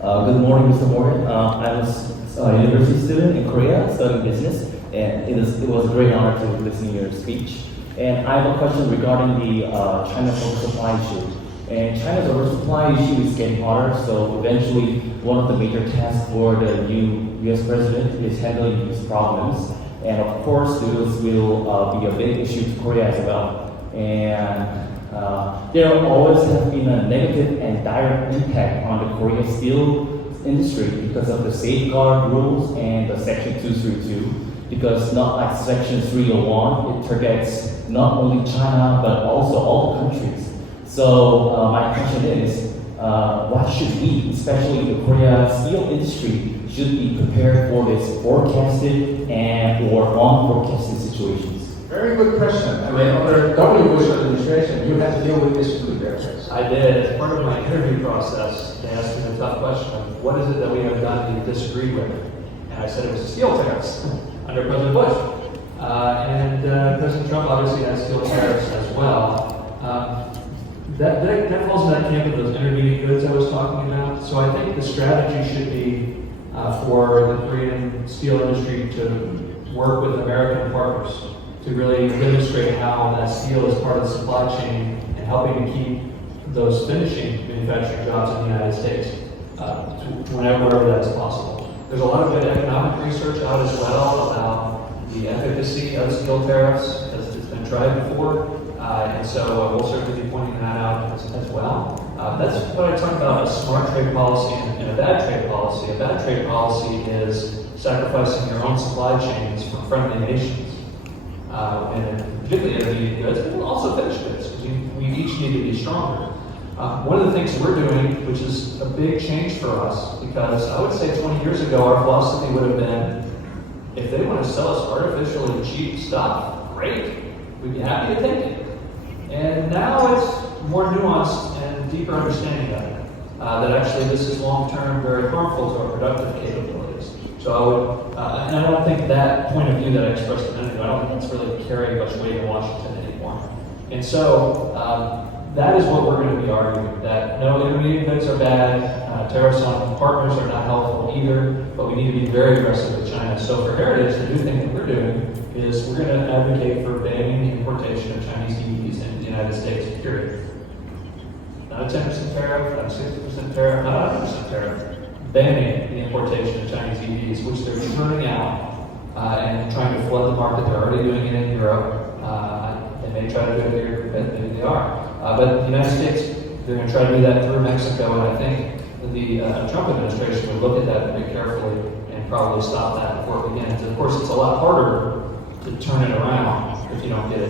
Good morning, Mr. Morgan. I was a university student in Korea studying business, and it was a great honor to listen to your speech. And I have a question regarding the China's oversupply issue. And China's oversupply issue is getting harder, so eventually one of the major tasks for the new US president is handling these problems. And of course, this will be a big issue to Korea as well. And there always have been a negative and direct impact on the Korean steel industry because of the safeguard rules and the Section 232. Because not like Section 301, it targets not only China but also all the countries. So my question is, what should we, especially the Korean steel industry, should be prepared for this forecasted and or unforecasted situations? Very good question. I mean, under W. Bush administration, you had to deal with this too, I did. As part of my interview process, they asked me the tough question of what is it that we have done that you disagree with? And I said it was the steel tariffs under President Bush. And President Trump obviously has steel tariffs as well. That falls in that camp of those intermediate goods I was talking about. So I think the strategy should be for the Korean steel industry to work with American partners to really demonstrate how that steel is part of the supply chain and helping to keep those finishing manufacturing jobs in the United States whenever that's possible. There's a lot of good economic research out as well about the efficacy of steel tariffs, as it's been tried before. And so we'll certainly be pointing that out as well. That's what I talk about, a smart trade policy and a bad trade policy. A bad trade policy is sacrificing your own supply chains from friendly nations. And particularly intermediate goods, but also finished goods, because we each need to be stronger. One of the things we're doing, which is a big change for us, because I would say 20 years ago our philosophy would have been, if they want to sell us artificially cheap stuff, great, we'd be happy to take it. And now it's more nuanced and deeper understanding of it, that actually this is long-term very harmful to our productive capabilities. So I would, and I don't think that point of view that I expressed a minute ago, I don't think that's really carrying much weight in Washington anymore. And so that is what we're going to be arguing, that no, intermediate goods are bad, tariffs on partners are not helpful either, but we need to be very aggressive with China. So for Heritage, the new thing that we're doing is we're going to advocate for banning the importation of Chinese EVs into the United States, period. Not a 10% tariff, not a 60% tariff, not a 100% tariff. Banning the importation of Chinese EVs, which they're churning out and trying to flood the market. They're already doing it in Europe. They may try to do it here, maybe they are. But the United States, they're going to try to do that through Mexico, and I think the Trump administration would look at that very carefully and probably stop that before it begins. Of course, it's a lot harder to turn it around if you don't get it.